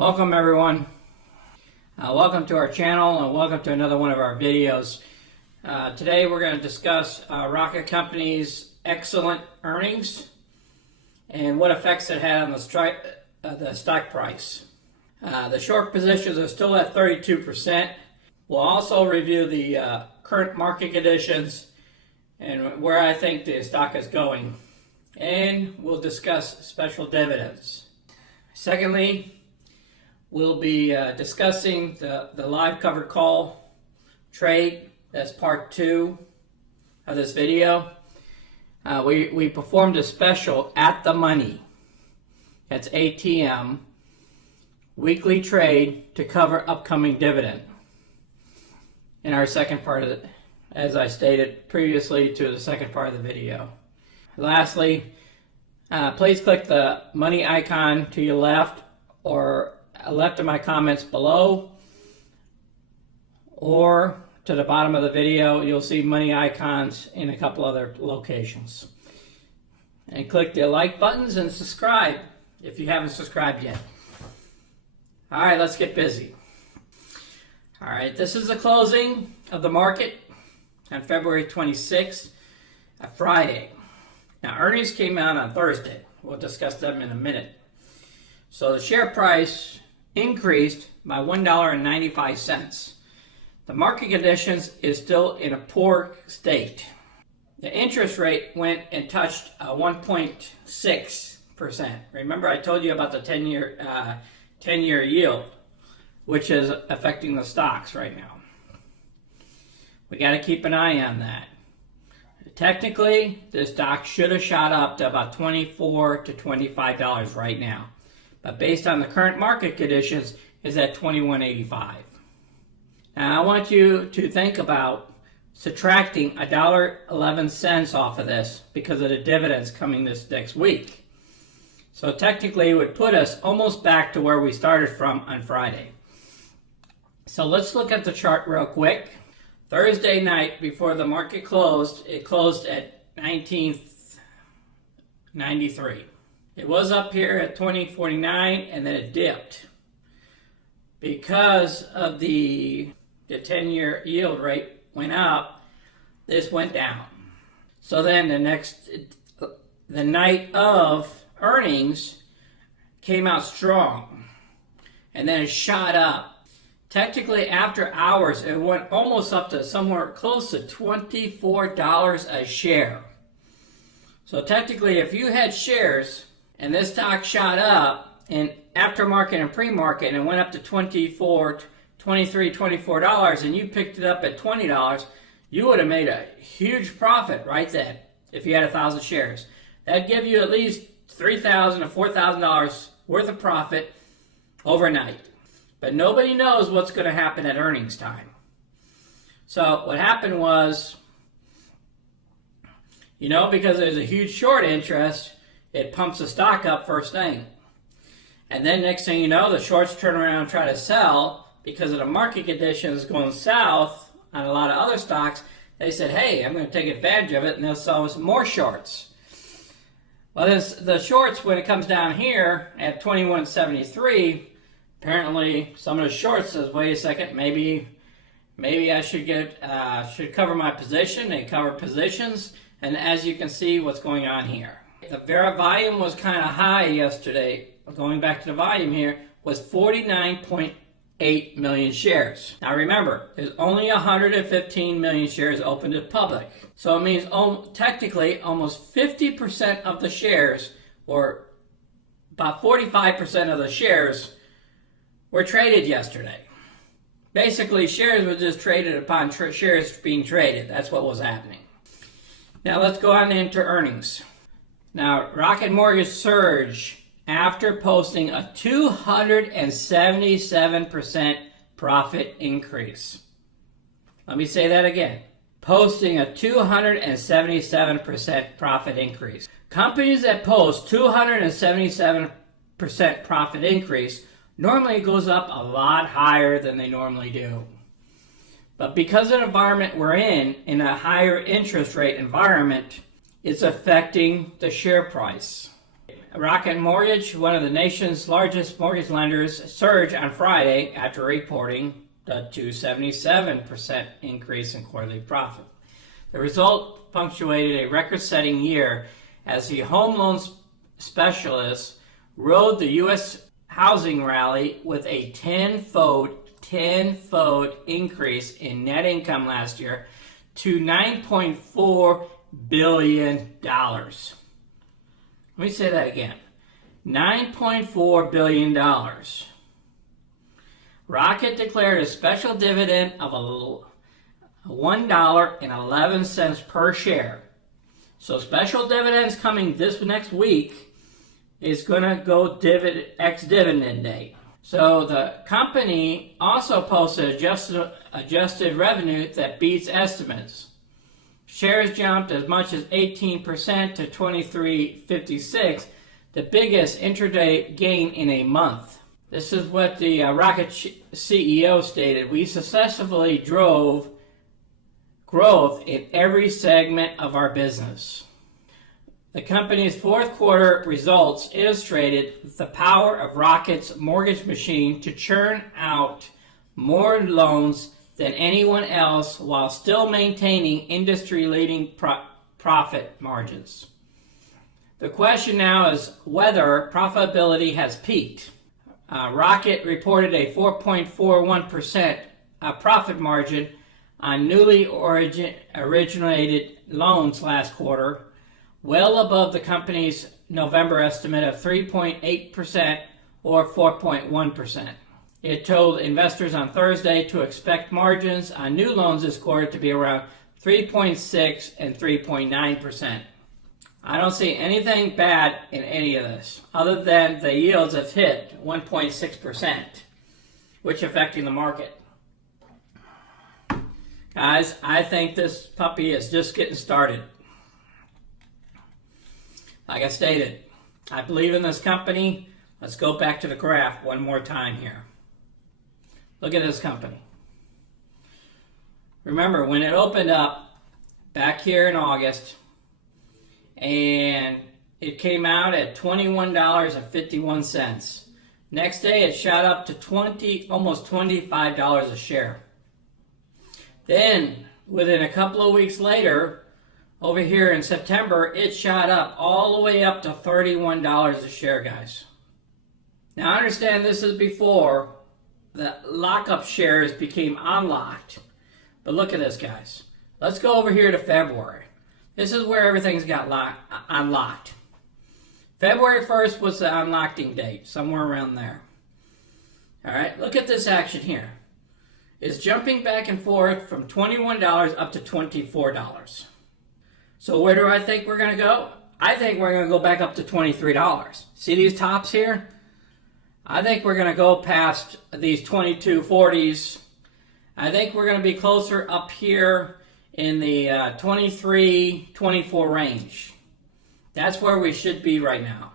Welcome everyone. Welcome to our channel and welcome to another one of our videos. Today we're going to discuss Rocket Company's excellent earnings and what effects it had on the stock price. The short positions are still at 32%. We'll also review the current market conditions and where I think the stock is going. And we'll discuss special dividends. Secondly, we'll be discussing the live covered call trade. That's part 2 of this video. We performed a special at the money. That's ATM weekly trade to cover upcoming dividend. In our second part of it, as I stated previously to the second part of the video. Lastly, please click the money icon to your left or left of my comments below, or to the bottom of the video you'll see money icons in a couple other locations. And click the like buttons and subscribe if you haven't subscribed yet. Alright, let's get busy. Alright, this is the closing of the market on February 26th, a Friday. Now earnings came out on Thursday. We'll discuss them in a minute. So the share price increased by $1.95. The market conditions is still in a poor state. The interest rate went and touched 1.6%. Remember I told you about the 10-year yield, which is affecting the stocks right now. We got to keep an eye on that. Technically, the stock should have shot up to about $24 to $25 right now. But based on the current market conditions, is at $21.85. Now I want you to think about subtracting $1.11 off of this because of the dividends coming this next week. So technically it would put us almost back to where we started from on Friday. So let's look at the chart real quick. Thursday night before the market closed, it closed at 1993. It was up here at 2049 and then it dipped. Because of the 10-year yield rate went up, this went down. So then the night of earnings came out strong and then it shot up. Technically after hours it went almost up to somewhere close to $24 a share. So technically if you had shares and this stock shot up in aftermarket and pre-market and went up to $24 and you picked it up at $20, you would have made a huge profit right then if you had 1,000 shares. That'd give you at least $3,000 to $4,000 worth of profit overnight. But nobody knows what's going to happen at earnings time. So what happened was, because there's a huge short interest, it pumps the stock up first thing. And then next thing you know, the shorts turn around and try to sell because of the market conditions going south on a lot of other stocks. They said, hey, I'm going to take advantage of it, and they'll sell us more shorts. Well, the shorts, when it comes down here at 21.73, apparently some of the shorts says, wait a second, maybe I should cover my position. They cover positions, and as you can see what's going on here. The volume was kind of high yesterday. Going back to the volume here, was 49.8 million shares. Now remember, there's only 115 million shares open to the public. So it means technically almost 50% of the shares, or about 45% of the shares, were traded yesterday. Basically, shares were just traded upon shares being traded. That's what was happening. Now let's go on into earnings. Now, Rocket Mortgage surged after posting a 277% profit increase. Let me say that again. Posting a 277% profit increase. Companies that post 277% profit increase normally goes up a lot higher than they normally do. But because of the environment we're in a higher interest rate environment, it's affecting the share price. Rocket Mortgage, one of the nation's largest mortgage lenders, surged on Friday after reporting the 277% increase in quarterly profit. The result punctuated a record-setting year as the home loan specialist rode the U.S. housing rally with a tenfold increase in net income last year to $9.4 billion. Let me say that again. $9.4 billion. Rocket declared a special dividend of $1.11 per share. So special dividends coming this next week is going to go ex-dividend date. So the company also posted adjusted revenue that beats estimates. Shares jumped as much as 18% to $23.56, the biggest intraday gain in a month. This is what the Rocket CEO stated. We successfully drove growth in every segment of our business. The company's fourth quarter results illustrated the power of Rocket's mortgage machine to churn out more loans than anyone else while still maintaining industry-leading profit margins. The question now is whether profitability has peaked. Rocket reported a 4.41% profit margin on newly originated loans last quarter, well above the company's November estimate of 3.8% or 4.1%. It told investors on Thursday to expect margins on new loans this quarter to be around 3.6 and 3.9%. I don't see anything bad in any of this, other than the yields have hit 1.6%, which affecting the market. Guys, I think this puppy is just getting started. Like I stated, I believe in this company. Let's go back to the graph one more time here. Look at this company. Remember, when it opened up back here in August, and it came out at $21.51. Next day, it shot up to almost $25 a share. Then, within a couple of weeks later, over here in September, it shot up all the way up to $31 a share, guys. Now, I understand this is before the lockup shares became unlocked. But look at this, guys. Let's go over here to February. This is where everything's got unlocked. February 1st was the unlocking date, somewhere around there. All right, look at this action here. It's jumping back and forth from $21 up to $24. So where do I think we're going to go? I think we're going to go back up to $23. See these tops here? I think we're going to go past these 22.40s. I think we're going to be closer up here in the 23, 24 range. That's where we should be right now.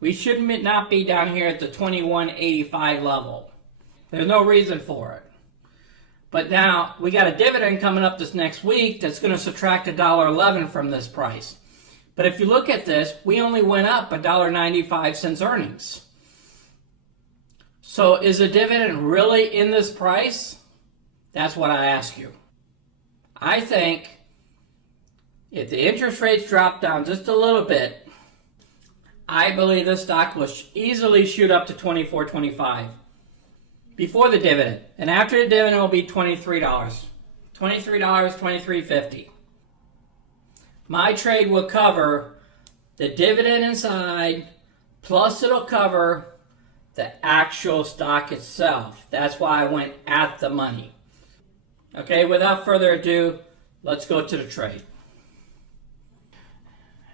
We should not be down here at the 21.85 level. There's no reason for it. But now, we got a dividend coming up this next week that's going to subtract $1.11 from this price. But if you look at this, we only went up $1.95 earnings. So is the dividend really in this price? That's what I ask you. I think if the interest rates drop down just a little bit, I believe this stock will easily shoot up to $24.25 before the dividend. And after the dividend, it will be $23. $23.50. My trade will cover the dividend inside, plus it'll cover the actual stock itself. That's why I went at the money. Okay, without further ado, let's go to the trade.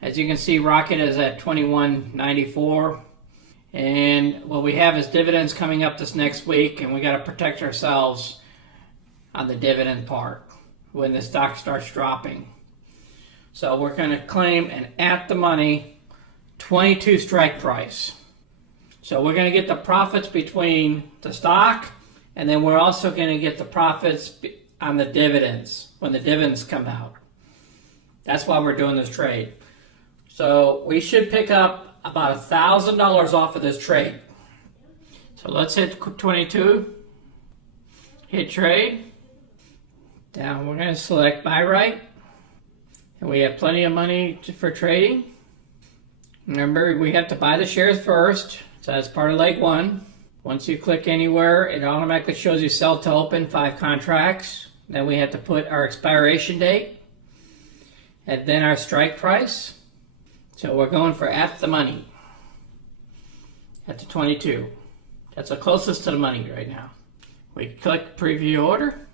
As you can see, Rocket is at $21.94. And what we have is dividends coming up this next week, and we got to protect ourselves on the dividend part when the stock starts dropping. So we're going to claim an at-the-money 22 strike price. So we're going to get the profits between the stock, and then we're also going to get the profits on the dividends when the dividends come out. That's why we're doing this trade. So we should pick up about $1,000 off of this trade. So let's hit 22, hit trade. Down, we're going to select buy right. And we have plenty of money for trading. Remember, we have to buy the shares first. So that's part of leg one. Once you click anywhere, it automatically shows you sell to open 5 contracts. Then we have to put our expiration date. And then our strike price. So we're going for at the money. At the 22. That's the closest to the money right now. We click preview order.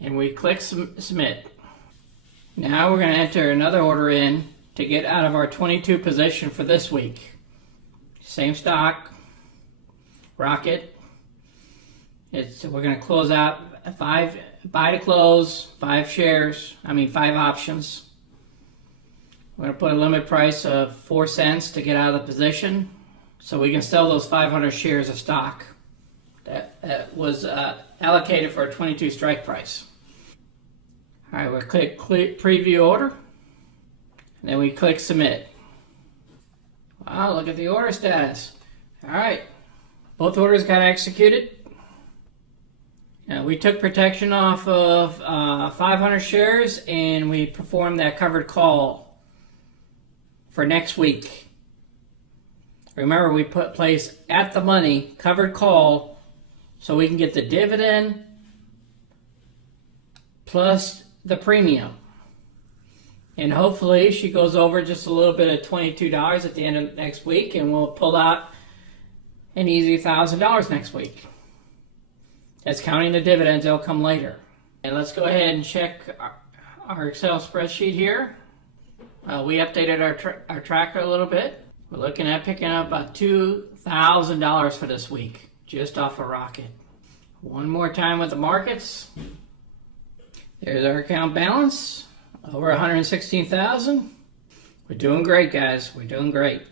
And we click submit. Now we're going to enter another order in to get out of our 22 position for this week. Same stock, Rocket. We're going to close out 5 buy to close, 5 options. We're going to put a limit price of 4 cents to get out of the position, so we can sell those 500 shares of stock that was allocated for a 22 strike price. All right, we'll click preview order, and then we click submit. Wow, look at the order status. All right, both orders got executed. We took protection off of 500 shares, and we performed that covered call for next week. Remember, we place at the money covered call so we can get the dividend plus the premium. And hopefully she goes over just a little bit of $22 at the end of next week, and we'll pull out an easy $1,000 next week. That's counting the dividends, they'll come later. And let's go ahead and check our Excel spreadsheet here. We updated our tracker a little bit. We're looking at picking up about $2,000 for this week, just off a Rocket. One more time with the markets. There's our account balance, over 116,000. We're doing great, guys. We're doing great.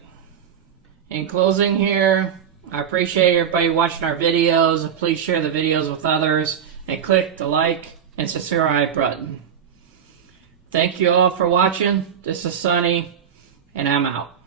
In closing here, I appreciate everybody watching our videos. Please share the videos with others and click the like and subscribe button. Thank you all for watching. This is Sonny, and I'm out.